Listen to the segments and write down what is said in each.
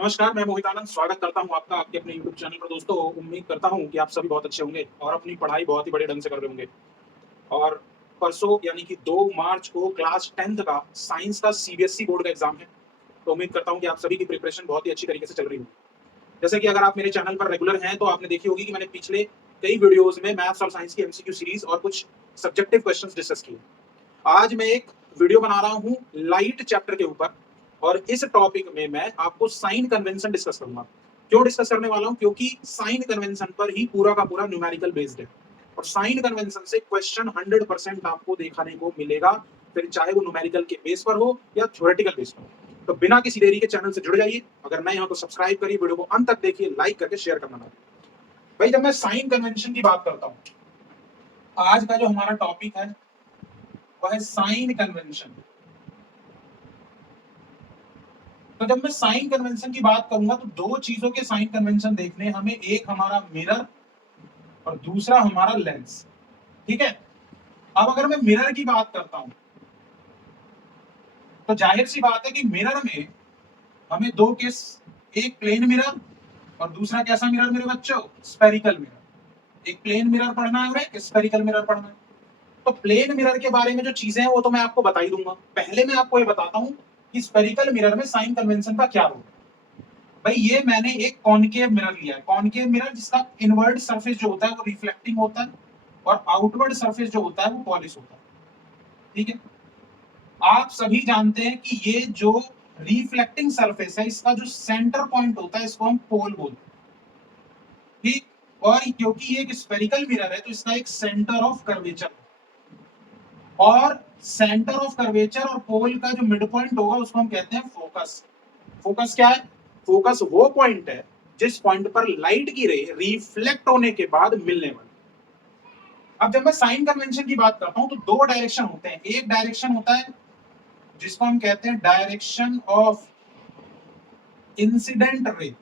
नमस्कार, मैं मोहित आनंद स्वागत करता हूँ आपका आपके अपने यूट्यूब चैनल पर। दोस्तों, उम्मीद करता हूँ कि आप सभी बहुत अच्छे होंगे और अपनी पढ़ाई बहुत ही बड़े ढंग से कर रहे होंगे। और परसों यानी कि 2 मार्च को क्लास 10th का साइंस का सीबीएसई बोर्ड का एग्ज़ाम है। तो उम्मीद करता हूँ कि आप सभी की प्रिपरेशन बहुत ही अच्छी तरीके से चल रही होगी। जैसे कि अगर आप मेरे चैनल पर रेगुलर हैं, तो आपने देखी होगी कि मैंने पिछले कई वीडियोज़ में मैथ्स और साइंस की एमसीक्यू सीरीज़ और कुछ सब्जेक्टिव क्वेश्चंस डिस्कस किए। आज मैं एक वीडियो बना रहा हूँ लाइट चैप्टर के ऊपर और इस टॉपिक में मैं आपको साइन कन्वेंशन डिस्कस करूंगा। क्यों डिस्कस करने वाला हूँ? क्योंकि साइन कन्वेंशन पर ही पूरा का पूरा न्यूमेरिकल बेस्ड है और साइन कन्वेंशन से क्वेश्चन 100% आपको देखने को मिलेगा, फिर चाहे वो न्यूमेरिकल के बेस पर हो या थ्योरेटिकल बेस पर हो। तो बिना किसी देरी के चैनल से जुड़ जाइए। अगर नए हो तो सब्सक्राइब करिए, वीडियो को अंत तक देखिए, लाइक करके शेयर करना ना भूलिए। भाई, जब मैं साइन कन्वेंशन की बात करता हूँ, आज का जो हमारा टॉपिक है वह है साइन कन्वेंशन। तो जब मैं साइन कन्वेंशन की बात करूंगा तो दो चीजों के साइन कन्वेंशन देखने हमें, एक हमारा मिरर और दूसरा हमारा लेंस। ठीक है। अब अगर मैं मिरर की बात करता हूं तो जाहिर सी बात है कि मिरर में हमें दो केस, एक प्लेन मिरर और दूसरा कैसा मिरर मेरे बच्चों? Spherical mirror. एक प्लेन मिरर पढ़ना है और एक स्फेरिकल मिरर पढ़ना है। तो प्लेन मिरर के बारे में जो चीजें हैं वो तो मैं आपको बता ही दूंगा। पहले मैं आपको ये बताता हूं कि स्फेरिकल मिरर में साइन कन्वेंशन का क्या रोल है। भाई, ये मैंने एक कॉनकेव मिरर लिया है। कॉनकेव मिरर जिसका इनवर्ड सरफेस जो होता है वो रिफ्लेक्टिंग होता है और आउटवर्ड सरफेस जो होता है वो पॉलिश होता है। ठीक है। आप सभी जानते हैं कि ये जो रिफ्लेक्टिंग सरफेस है, इसका जो सेंटर पॉइंट होता है इसको हम पोल बोलते हैं। ठीक। और क्योंकि ये एक स्फेरिकल मिरर है तो इसका एक सेंटर ऑफ कर्वेचर, और सेंटर ऑफ कर्वेचर और पोल का जो मिड पॉइंट होगा उसको हम कहते हैं फोकस। फोकस क्या है? फोकस वो पॉइंट है जिस पॉइंट पर लाइट की रे रिफ्लेक्ट होने के बाद मिलने वाली। अब जब मैं साइन कन्वेंशन की बात करता हूं तो दो डायरेक्शन होते हैं। एक डायरेक्शन होता है जिसको हम कहते हैं डायरेक्शन ऑफ इंसिडेंट रे।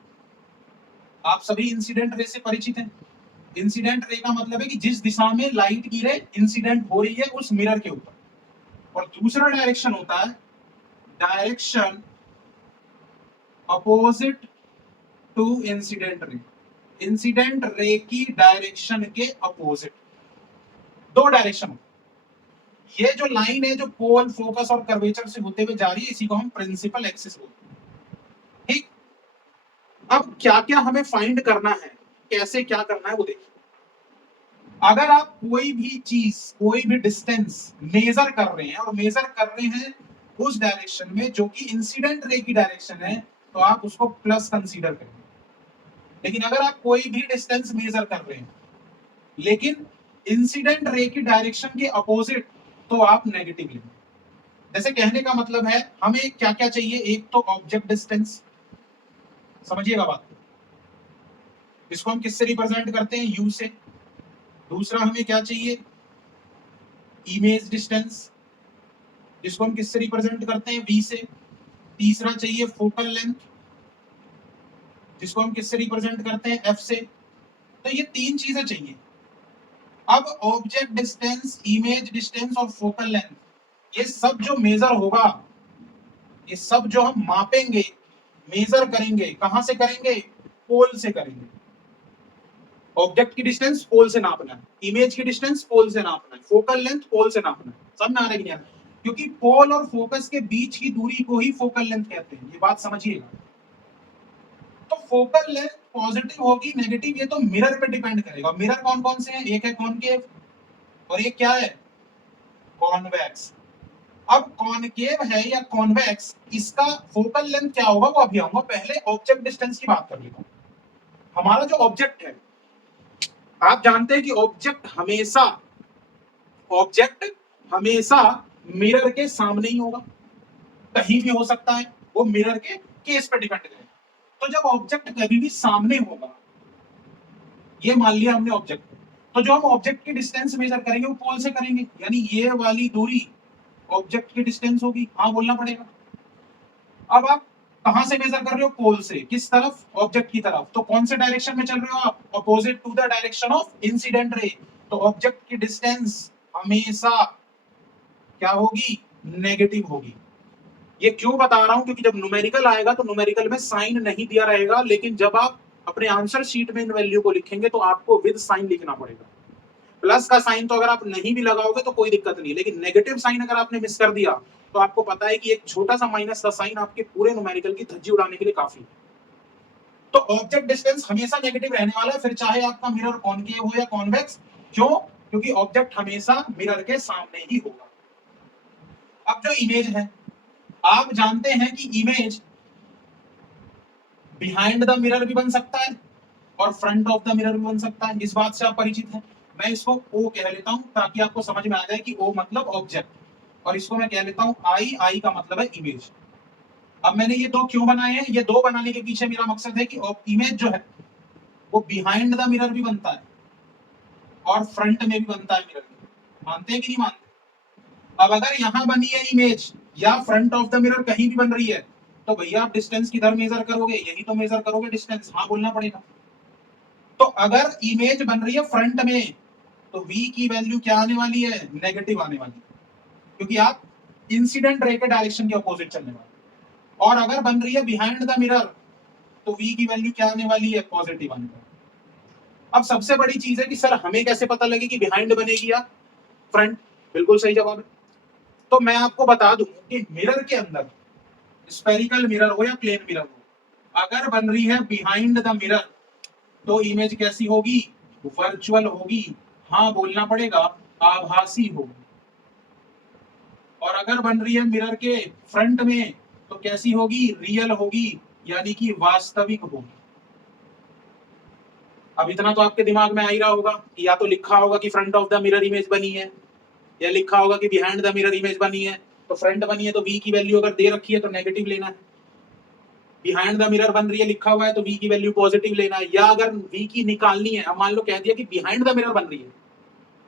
आप सभी इंसिडेंट रे से परिचित हैं। इंसिडेंट रे का मतलब है कि जिस दिशा में लाइट की रे इंसिडेंट हो रही है उस मिरर के ऊपर। और दूसरा डायरेक्शन होता है direction opposite to incident ray. Incident ray की डायरेक्शन के अपोजिट दो डायरेक्शन। ये जो लाइन है जो पोल, फोकस और कर्वेचर से होते हुए जा रही है, इसी को हम प्रिंसिपल एक्सिस बोलते हैं। ठीक। अब क्या क्या हमें फाइंड करना है, कैसे क्या करना है वो देखिए। अगर आप कोई भी चीज, कोई भी डिस्टेंस मेजर कर रहे हैं और मेजर कर रहे हैं उस डायरेक्शन में जो कि इंसिडेंट रे की डायरेक्शन है, तो आप उसको प्लस कंसीडर करेंगे। लेकिन अगर आप कोई भी डिस्टेंस मेजर कर रहे हैं लेकिन इंसिडेंट रे की डायरेक्शन के अपोजिट, तो आप नेगेटिव लेंगे। जैसे कहने का मतलब है हमें क्या क्या चाहिए। एक तो ऑब्जेक्ट डिस्टेंस, समझिएगा बात, इसको हम किससे रिप्रेजेंट करते हैं? यू से। दूसरा हमें क्या चाहिए? इमेज डिस्टेंस, जिसको हम किससे रिप्रेजेंट करते हैं? वी से। तीसरा चाहिए फोकल लेंथ, जिसको हम किससे रिप्रेजेंट करते हैं? एफ से। तो ये तीन चीजें चाहिए। अब ऑब्जेक्ट डिस्टेंस, इमेज डिस्टेंस और फोकल लेंथ, ये सब जो मेजर होगा, ये सब जो हम मापेंगे, मेजर करेंगे, कहां से करेंगे? पोल से करेंगे। ऑब्जेक्ट की डिस्टेंस पोल से नापना है, इमेज की डिस्टेंस पोल से नापना है, फोकल लेंथ पोल से नापना है। समझ में आ रहा है कि नहीं? क्योंकि पोल और फोकस के बीच की दूरी को ही फोकल लेंथ कहते हैं, ये बात समझिएगा। तो फोकल लेंथ पॉजिटिव होगी नेगेटिव, ये तो मिरर पे डिपेंड करेगा। मिरर कौन कौन से हैं? एक है कॉनकेव और एक क्या है? कॉन्वेक्स। अब कॉनकेव है या कॉन्वेक्स, इसका फोकल लेंथ क्या होगा वो अभी आऊंगा। पहले ऑब्जेक्ट डिस्टेंस की बात कर लेता हूं। हमारा जो ऑब्जेक्ट है, आप जानते हैं कि ऑब्जेक्ट हमेशा मिरर के सामने ही होगा, कहीं भी हो सकता है, वो मिरर के केस पे डिपेंड करेगा। तो जब ऑब्जेक्ट कभी भी सामने होगा, ये मान लिया हमने ऑब्जेक्ट, तो जो हम ऑब्जेक्ट की डिस्टेंस मेजर करेंगे वो पोल से करेंगे, यानी ये वाली दूरी ऑब्जेक्ट की डिस्टेंस होगी। हाँ बोलना पड़ेगा। अब आप कहां से मेजर कर रहे हो? पोल से। किस तरफ? ऑब्जेक्ट की तरफ। तो कौन से डायरेक्शन में चल रहे हो आप? Opposite to the direction of incident ray. तो ऑब्जेक्ट की डिस्टेंस हमेशा क्या होगी? नेगेटिव होगी। ये क्यों बता रहा हूं, क्योंकि जब न्यूमेरिकल आएगा तो न्यूमेरिकल में साइन नहीं दिया रहेगा, लेकिन जब आप अपने आंसर शीट में इन वैल्यू को लिखेंगे तो आपको विद साइन लिखना पड़ेगा। प्लस का साइन तो अगर आप नहीं भी लगाओगे तो कोई दिक्कत नहीं, लेकिन नेगेटिव साइन अगर आपने मिस कर दिया तो आपको पता है कि एक छोटा सा माइनस का साइन आपके पूरे न्यूमेरिकल की धज्जी उड़ाने के लिए काफी है। तो ऑब्जेक्ट डिस्टेंस हमेशा नेगेटिव रहने वाला है, फिर चाहे आपका मिरर कॉनकेव हो या कॉन्वेक्स। क्यों? क्योंकि ऑब्जेक्ट हमेशा मिरर के सामने ही होगा। अब जो इमेज है, आप जानते हैं कि इमेज बिहाइंड द मिरर भी बन सकता है और फ्रंट ऑफ द मिरर भी बन सकता है। इस बात से आप परिचित हैं। मैं इसको ओ कह लेता हूं ताकि आपको समझ में आ जाए कि ओ मतलब ऑब्जेक्ट, और इसको मैं कह लेता हूं आई। आई का मतलब है इमेज। अब मैंने ये दो क्यों बनाए हैं? ये दो बनाने के पीछे मेरा मकसद है कि इमेज जो है वो बिहाइंड द मिरर भी बनता है और फ्रंट में भी बनता है मिरर के। मानते हैं कि नहीं मानते? अब अगर यहां बनी है इमेज या फ्रंट ऑफ द मिरर कहीं भी बन रही है तो भैया आप डिस्टेंस किधर मेजर करोगे? यही तो मेजर करोगे डिस्टेंस। हाँ बोलना पड़ेगा। तो अगर इमेज बन रही है फ्रंट में तो v की वैल्यू क्या आने वाली है? नेगेटिव आने वाली है, क्योंकि आप इंसिडेंट रे के डायरेक्शन के अपोजिट चलने वाले। और अगर बन रही है बिहाइंड द मिरर तो v की वैल्यू क्या आने वाली है? पॉजिटिव आने वाली। अब सबसे बड़ी चीज है कि सर हमें कैसे पता लगे कि बिहाइंड बनेगी या फ्रंट? बिल्कुल सही जवाब है। तो मैं आपको बता दूं कि मिरर के अंदर, स्फेरिकल मिरर हो या प्लेन मिरर हो, अगर बन रही है बिहाइंड द मिरर तो इमेज कैसी होगी? वर्चुअल होगी। हाँ बोलना पड़ेगा, आभासी होगी। और अगर बन रही है मिरर के फ्रंट में तो कैसी होगी? रियल होगी, यानी कि वास्तविक होगी। अब इतना तो आपके दिमाग में आ ही रहा होगा कि या तो लिखा होगा कि front of the mirror image बनी है, या लिखा होगा कि बिहाइंड द मिरर इमेज बनी है। तो फ्रंट बनी है तो v की वैल्यू अगर दे रखी है तो नेगेटिव लेना है। बिहाइंड द मिरर बन रही है लिखा हुआ है तो v की वैल्यू पॉजिटिव लेना है। या अगर v की निकालनी है, अब मान लो कह दिया कि बिहाइंड द मिरर बन रही है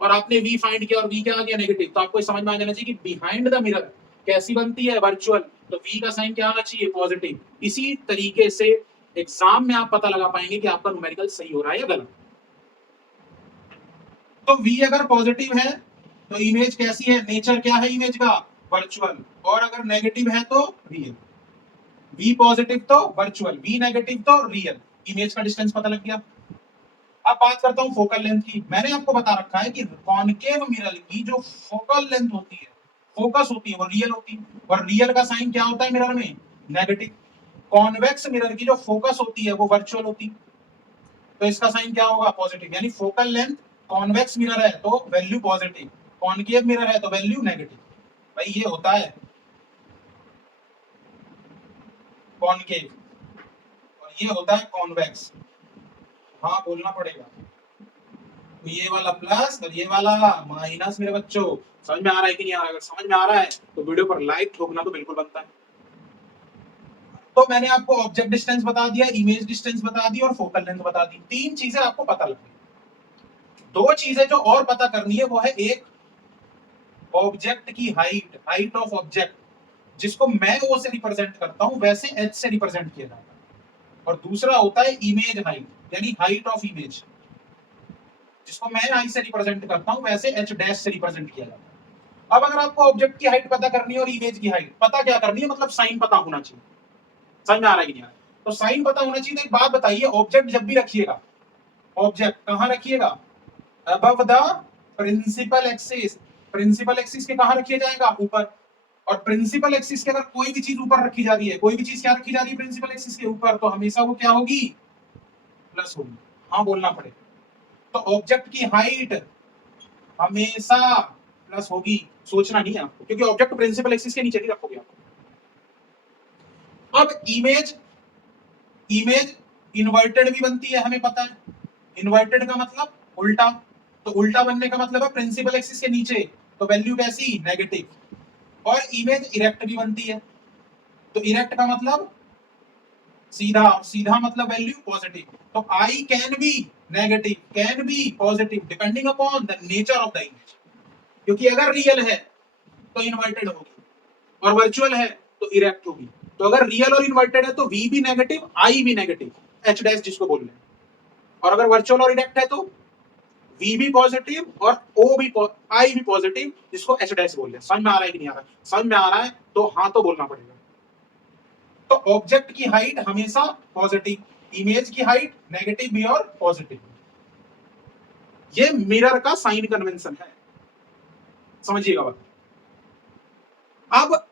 और आपने v फाइंड किया और v क्या आ गया? नेगेटिव। तो आपको समझ में आ जाना चाहिए कि बिहाइंड द मिरर कैसी बनती है? वर्चुअल। तो v का साइन क्या आना चाहिए? पॉजिटिव। इसी तरीके से एग्जाम में आप पता लगा पाएंगे कि आपका न्यूमेरिकल सही हो रहा है या गलत। तो v अगर पॉजिटिव है तो इमेज कैसी है? नेचर क्या है इमेज का? वर्चुअल। और अगर नेगेटिव है तो रियल। v पॉजिटिव तो वर्चुअल, v नेगेटिव तो रियल। इमेज का डिस्टेंस पता लग गया। अब बात करता हूं फोकल लेंथ की। मैंने आपको बता रखा है कि कॉनकेव मिरर की जो फोकल लेंथ होती है, फोकस होती है, वो रियल होती है। और रियल का साइन क्या होता है मिरर में? नेगेटिव। कॉन्वेक्स मिरर की जो फोकस होती है वो वर्चुअल होती है, तो इसका साइन क्या होगा? पॉजिटिव। यानी फोकल लेंथ कॉन्वेक्स मिरर है तो वैल्यू पॉजिटिव, कॉनकेव मिरर है तो वैल्यू नेगेटिव। भाई ये होता है कॉनकेव और ये होता है कॉन्वेक्स। हाँ बोलना पड़ेगा। तो ये वाला प्लस और ये वाला माइनस। मेरे बच्चों समझ में आ रहा है कि नहीं आ रहा है? अगर समझ में आ रहा है तो वीडियो पर लाइक ठोकना तो बिल्कुल बनता है। तो मैंने आपको ऑब्जेक्ट डिस्टेंस बता दिया, इमेज डिस्टेंस बता दी और फोकल लेंथ बता दी। तीन चीजें आपको पता लग गई। दो चीजें जो और पता करनी है वो है, एक ऑब्जेक्ट की हाइट, हाइट ऑफ ऑब्जेक्ट, जिसको मैं ओ से रिप्रेजेंट करता हूं वैसे एच से रिप्रेजेंट किया जाता है। और दूसरा होता है इमेज हाइट, यानी हाइट ऑफ इमेज, जिसको मैं आई से रिप्रेजेंट करता हूं वैसे एच डैश से रिप्रेजेंट किया जाता है। अब अगर आपको ऑब्जेक्ट की हाइट पता करनी है और इमेज की हाइट पता क्या करनी है, मतलब साइन पता होना चाहिए। समझ में आ रहा है कि नहीं आ रहा है? तो साइन पता होना चाहिए। तो एक बात बताइए, ऑब्जेक्ट जब भी रखिएगा, ऑब्जेक्ट कहां रखिएगा? Above the principal axis. Principal axis के कहां रखिए जाएगा? ऊपर। और प्रिंसिपल एक्सिस के अगर कोई भी चीज ऊपर रखी जा रही है, कोई भी चीज क्या रखी जा रही है प्रिंसिपल एक्सिस के ऊपर, तो हमेशा वो क्या होगी? प्लस होगी। हाँ बोलना पड़ेगा। तो ऑब्जेक्ट की हाइट हमेशा प्लस होगी। सोचना नहीं है आपको, क्योंकि ऑब्जेक्ट प्रिंसिपल एक्सिस के नीचे नहीं रखोगे आप। अब इमेज, इमेज इन्वर्टेड भी बनती है, हमें पता है। इन्वर्टेड का मतलब उल्टा, तो उल्टा बनने का मतलब है प्रिंसिपल एक्सिस के नीचे, तो वैल्यू कैसी? नेगेटिव। और इमेज इरेक्ट भी बनती है, तो इरेक्ट का मतलब सीधा, सीधा मतलब वैल्यू पॉजिटिव। तो I can be negative, can be positive, depending upon the nature of the image. क्योंकि अगर रियल है तो इन्वर्टेड होगी और वर्चुअल है तो इरेक्ट होगी। तो अगर रियल और इन्वर्टेड है तो वी भी नेगेटिव, आई भी नेगेटिव, एच डैश जिसको बोल रहे हैं। और अगर वर्चुअल और इरेक्ट है तो वी भी पॉजिटिव और ओ भी, आई भी पॉजिटिव, जिसको एच डैश बोल रहे हैं। समझ में आ रहा है कि नहीं आ रहा है? समझ में आ रहा है तो हाँ तो बोलना पड़ेगा। तो ऑब्जेक्ट की हाइट हमेशा पॉजिटिव, इमेज की हाइट नेगेटिव भी और पॉजिटिव। ये मिरर का साइन कन्वेंशन है, समझिएगा बात। अब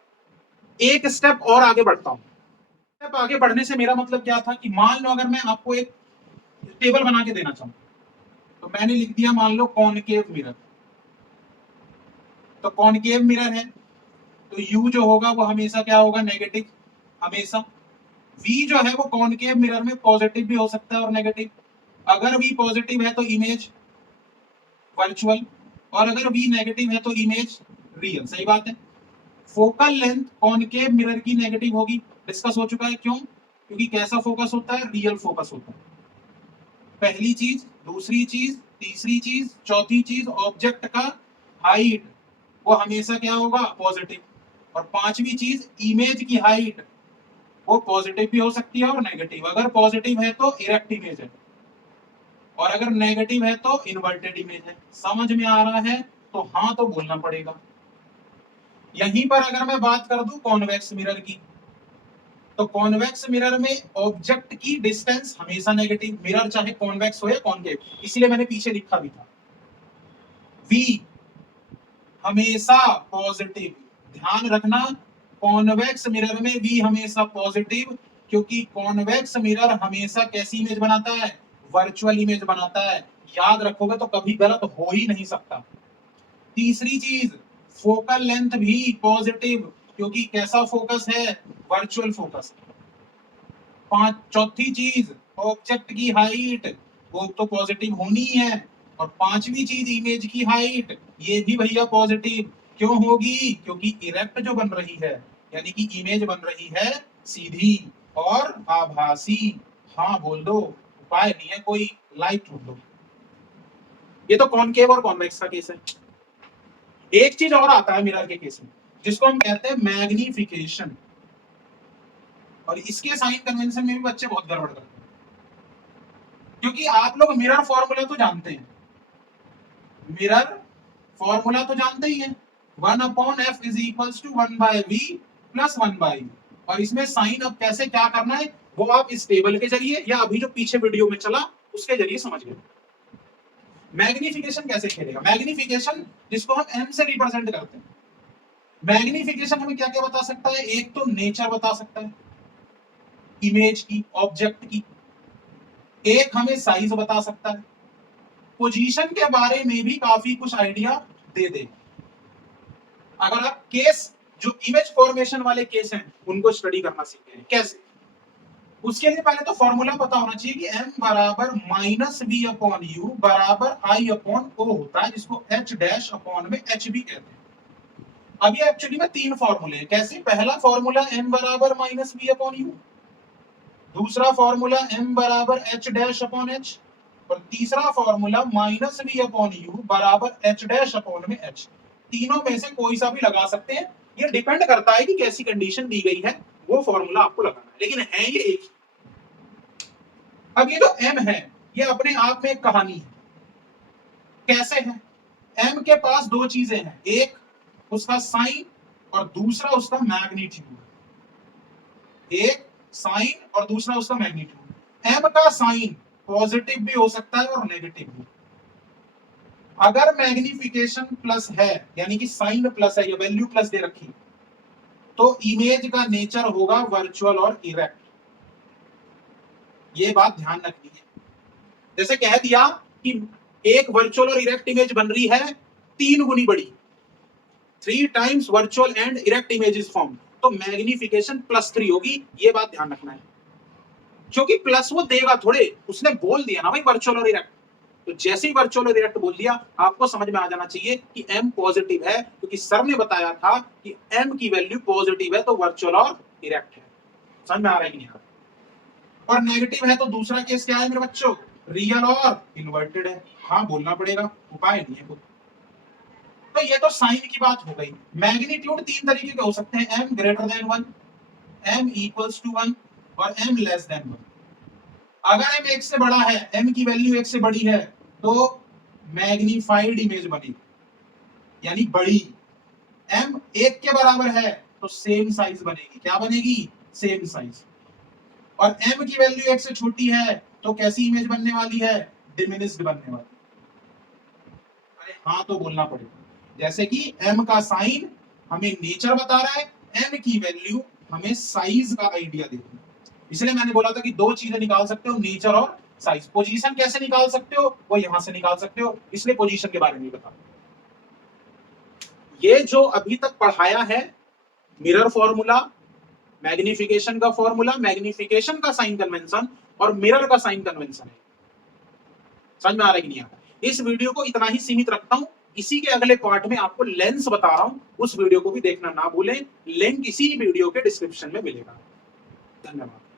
एक स्टेप और आगे बढ़ता हूं। स्टेप आगे बढ़ने से मेरा मतलब क्या था कि मान लो अगर मैं आपको एक टेबल बना के देना चाहूं, तो मैंने लिख दिया मान लो कॉनकेव मिरर। तो कॉनकेव मिरर है तो यू जो होगा वो हमेशा क्या होगा, नेगेटिव हमेशा। वी जो है वो कॉनकेव मिरर में पॉजिटिव भी हो सकता है और नेगेटिव। अगर वी पॉजिटिव है तो इमेज वर्चुअल, और अगर वी नेगेटिव है तो इमेज रियल। सही बात है। फोकल लेंथ कॉनकेव मिरर की नेगेटिव होगी, डिस्कस हो चुका है। क्यों? क्योंकि कैसा फोकस होता है, रियल फोकस होता है। पहली चीज, दूसरी चीज, तीसरी चीज, चौथी चीज, ऑब्जेक्ट का हाइट वो हमेशा क्या होगा, पॉजिटिव। और पांचवी चीज, इमेज की हाइट वो पॉजिटिव भी हो सकती है और नेगेटिव। अगर पॉजिटिव है तो इरेक्ट इमेज है, और अगर नेगेटिव है तो इन्वर्टेड इमेज है। समझ में आ रहा है? तो हाँ तो बोलना पड़ेगा। यहीं पर अगर मैं बात कर दूं कॉन्वेक्स मिरर की, तो कॉन्वेक्स मिरर में ऑब्जेक्ट की डिस्टेंस हमेशा नेगेटिव, मिरर चाहे कॉन्वेक्स हो या कॉन्केव। इसलिए मैंने पीछे लिखा भी था वी हमेशा पॉजिटिव। ध्यान रखना, कॉन्वेक्स मिरर में वी हमेशा पॉजिटिव, क्योंकि कॉन्वेक्स मिरर हमेशा कैसी इमेज बनाता है, वर्चुअल इमेज बनाता है। याद रखोगे तो कभी गलत हो ही नहीं सकता। तीसरी चीज, फोकल लेंथ भी पॉजिटिव, क्योंकि कैसा फोकस है, वर्चुअल फोकस। चौथी चीज, ऑब्जेक्ट की हाइट वो तो पॉजिटिव होनी है। और पांचवी चीज, इमेज की हाइट ये भी भैया पॉजिटिव क्यों होगी, क्योंकि इरेक्ट जो बन रही है, यानी कि इमेज बन रही है सीधी और आभासी। हाँ बोल दो, उपाय नहीं है कोई, लाइक ढूंढ दो। ये तो कॉनकेव और कॉन्वेक्स का केस है। एक चीज और आता है मिरर के केस में, जिसको हम कहते हैं मैग्निफिकेशन। और इसके साइन कन्वेंशन में भी बच्चे बहुत गड़बड़ करते हैं, क्योंकि आप लोग मिरर फॉर्मूला तो जानते हैं, मिरर फॉर्मूला तो जानते ही हैं, 1/f is equals to 1/v plus 1/u। और इसमें साइन अब कैसे क्या करना है वो आप इस टेबल के जरिए या अभी जो पीछे वीडियो में चला उसके जरिए समझ गए। मैग्निफिकेशन कैसे खेलेगा, मैग्निफिकेशन जिसको हम m से रिप्रेजेंट करते हैं। मैग्निफिकेशन हमें क्या क्या बता सकता है, एक तो नेचर बता सकता है इमेज की, ऑब्जेक्ट की। एक हमें साइज बता सकता है, पोजीशन के बारे में भी काफी कुछ आइडिया दे दे। अगर आप केस जो इमेज फॉर्मेशन वाले केस हैं उनको स्टडी करना सीखे हैं कैसे, उसके लिए पहले तो फॉर्मूला पता होना चाहिए कि m बराबर माइनस बी अपॉन यू बराबर आई अपॉन ओ होता है, जिसको h डैश अपॉन में h भी कहते हैं। अब ये एक्चुअली में तीन फॉर्मूले हैं। कैसे, पहला फॉर्मूला m बराबर माइनस बी अपॉन यू, दूसरा फॉर्मूला m बराबर h डैश अपॉन h, और तीसरा formula minus v upon u बराबर h डैश अपॉन में h। तीनों में से कोई सा भी लगा सकते हैं, ये डिपेंड करता है कि कैसी कंडीशन दी गई है, वो फॉर्मूला आपको लगाना है, लेकिन है ये एक। अब ये जो m है ये अपने आप में एक कहानी है। कैसे है, m के पास दो चीजें हैं, एक उसका साइन और दूसरा उसका मैग्नीट्यूड। एक साइन और दूसरा उसका मैग्नीट्यूड। m का साइन पॉजिटिव भी हो सकता है और नेगेटिव भी। अगर मैग्निफिकेशन प्लस है, यानी कि साइन प्लस है, ये वैल्यू प्लस दे रखी, तो इमेज का नेचर होगा वर्चुअल और इरेक्ट। ये बात ध्यान रखनी है। जैसे कह दिया कि एक वर्चुअल और इरेक्ट इमेज बन रही है 3 गुनी बड़ी, 3 times virtual and erect images form, तो मैग्निफिकेशन +3 होगी। ये बात ध्यान रखना है, क्योंकि प्लस वो देगा थोड़े, उसने बोल दिया ना भाई वर्चुअल और इरेक्ट, तो जैसे ही वर्चुअल और इरेक्ट बोल दिया आपको समझ में आ जाना चाहिए कि m पॉजिटिव है, क्योंकि सर ने बताया था कि m की वैल्यू पॉजिटिव है तो वर्चुअल और इरेक्ट है। समझ में आ रहा है कि नहीं आ रहा? और नेगेटिव है तो दूसरा केस क्या है मेरे बच्चों, रियल और इन्वर्टेड है। हाँ बोलना पड़ेगा, उपाय नहीं है कोई। तो ये तो साइन की बात हो गई। मैग्नीट्यूड तीन तरीके के हो सकते हैं, m greater than 1, m equals to 1 और m लेस देन 1। अगर m 1 से बड़ा है, m की वैल्यू 1 से बड़ी है, तो मैग्नीफाइड इमेज बनेगी, यानी बड़ी। m 1 के बराबर है तो सेम साइज बनेगी, क्या बनेगी, सेम साइज। और m की वैल्यू x से छोटी है तो कैसी इमेज बनने वाली है? डिमिनिश्ड बनने वाली। अरे हाँ तो बोलना पड़ेगा। जैसे कि m का साइन हमें नेचर बता रहा है, m की वैल्यू हमें साइज का आइडिया देती है। इसलिए मैंने बोला था कि दो चीजें निकाल सकते हो, नेचर और साइज। पोजीशन कैसे निकाल सकते हो? वो यहां से निकाल सकते हो, इसलिए पोजीशन के बारे में बता। ये जो अभी तक पढ़ाया है, मिरर फॉर्मूला, मैग्निफिकेशन का फॉर्मूला, मैग्निफिकेशन का साइन कन्वेंशन और मिरर का साइन कन्वेंशन है। समझ में आ रहा है कि नहीं आ रहा? इस वीडियो को इतना ही सीमित रखता हूं। इसी के अगले पार्ट में आपको लेंस बता रहा हूं, उस वीडियो को भी देखना ना भूलें। लिंक इसी वीडियो के डिस्क्रिप्शन में मिलेगा। धन्यवाद।